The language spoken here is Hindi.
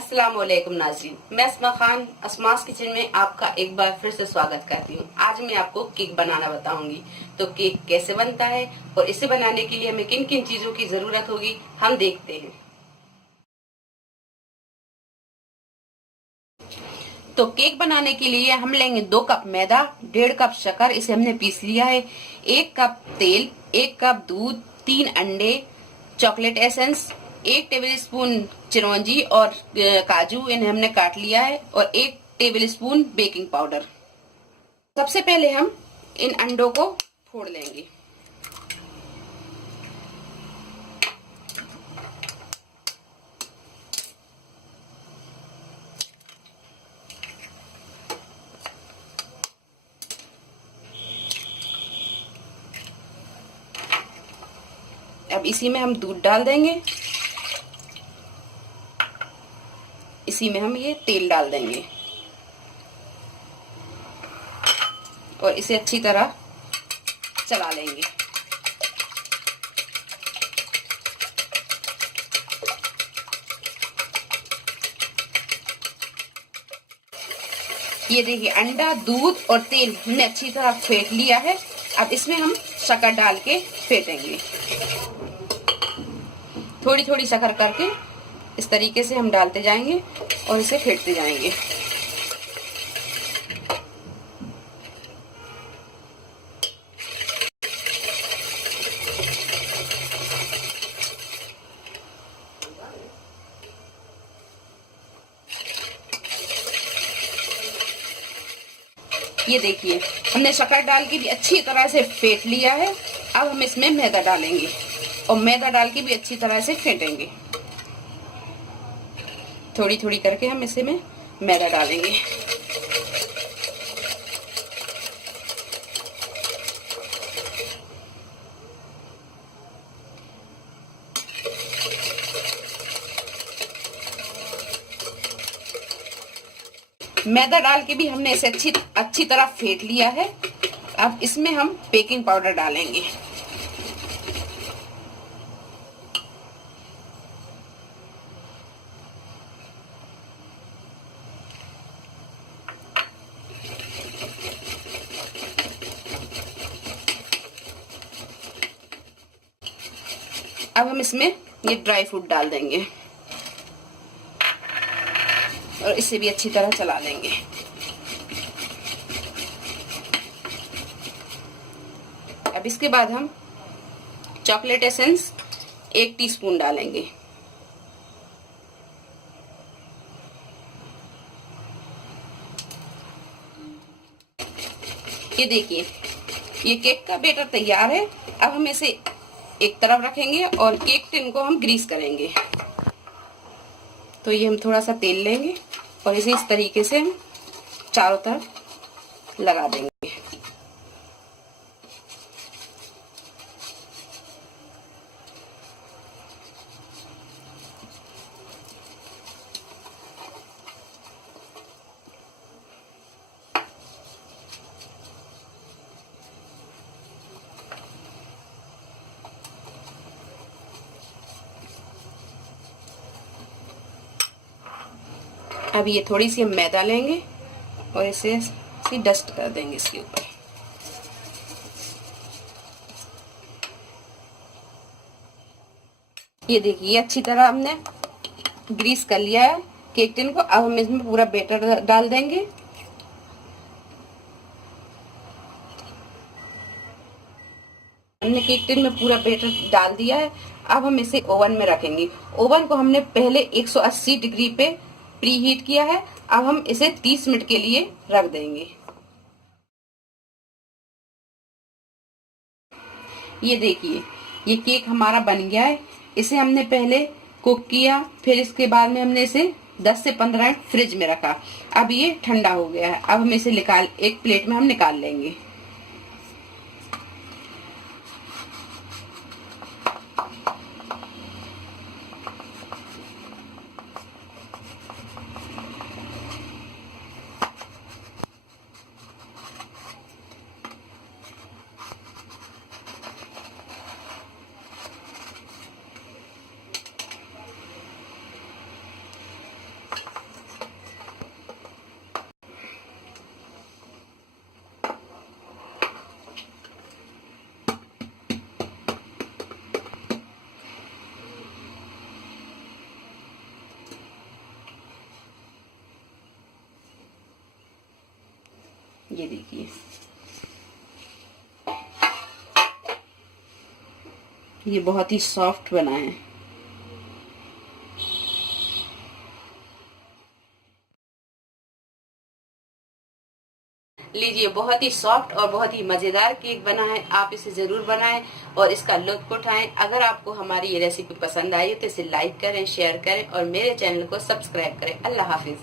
अस्सलाम वालेकुम नाज़रीन, मैं अस्मा खान अस्मास किचन में आपका एक बार फिर से स्वागत करती हूँ। आज मैं आपको केक बनाना बताऊंगी। तो केक कैसे बनता है और इसे बनाने के लिए हमें किन किन चीजों की जरूरत होगी, हम देखते हैं। तो केक बनाने के लिए हम लेंगे 2 कप मैदा, 1.5 कप शक्कर, इसे हमने पीस लिया है, 1 कप तेल, 1 कप दूध, 3 अंडे, चॉकलेट एसेंस, 1 टेबल स्पून चिरौंजी और काजू, इन्हें हमने काट लिया है, और 1 टेबल स्पून बेकिंग पाउडर। सबसे पहले हम इन अंडों को फोड़ लेंगे। अब इसी में हम दूध डाल देंगे, इसी में हम ये तेल डाल देंगे और इसे अच्छी तरह चला लेंगे। ये देखिए, अंडा, दूध और तेल हमने अच्छी तरह फेंट लिया है। अब इसमें हम शक्कर डाल के फेंटेंगे। थोड़ी थोड़ी शक्कर करके इस तरीके से हम डालते जाएंगे और इसे फेंटते जाएंगे। ये देखिए, हमने शक्कर डाल के भी अच्छी तरह से फेंट लिया है। अब हम इसमें मैदा डालेंगे और मैदा डाल के भी अच्छी तरह से फेंटेंगे। थोड़ी थोड़ी करके हम इसमें मैदा डालेंगे। मैदा डाल के भी हमने इसे अच्छी तरह फेंट लिया है। अब इसमें हम बेकिंग पाउडर डालेंगे। अब हम इसमें ये ड्राई फ्रूट डाल देंगे और इसे भी अच्छी तरह चला लेंगे। अब इसके बाद हम चॉकलेट एसेंस 1 टीस्पून डालेंगे। ये देखिए, ये केक का बैटर तैयार है। अब हम इसे एक तरफ रखेंगे और केक टिन को हम ग्रीस करेंगे। तो ये हम थोड़ा सा तेल लेंगे और इसे इस तरीके से हम चारों तरफ लगा देंगे। अब ये थोड़ी सी हम मैदा लेंगे और इसे डस्ट कर देंगे इसके ऊपर। ये देखिए, अच्छी तरह हमने ग्रीस कर लिया है केक टिन को। अब हम इसमें पूरा बैटर डाल देंगे। हमने केक टिन में पूरा बैटर डाल दिया है। अब हम इसे ओवन में रखेंगे। ओवन को हमने पहले 180 डिग्री पे प्री हीट किया है। अब हम इसे 30 मिनट के लिए रख देंगे। ये देखिए, ये केक हमारा बन गया है। इसे हमने पहले कुक किया, फिर इसके बाद में हमने इसे 10 से 15 मिनट फ्रिज में रखा। अब ये ठंडा हो गया है। अब हम इसे एक प्लेट में हम निकाल लेंगे। ये देखिए, ये बहुत ही सॉफ्ट बना है। लीजिए, बहुत ही सॉफ्ट और बहुत ही मजेदार केक बना है। आप इसे जरूर बनाएं और इसका लुत्फ उठाएं। अगर आपको हमारी ये रेसिपी पसंद आई तो इसे लाइक करें, शेयर करें और मेरे चैनल को सब्सक्राइब करें। अल्लाह हाफिज।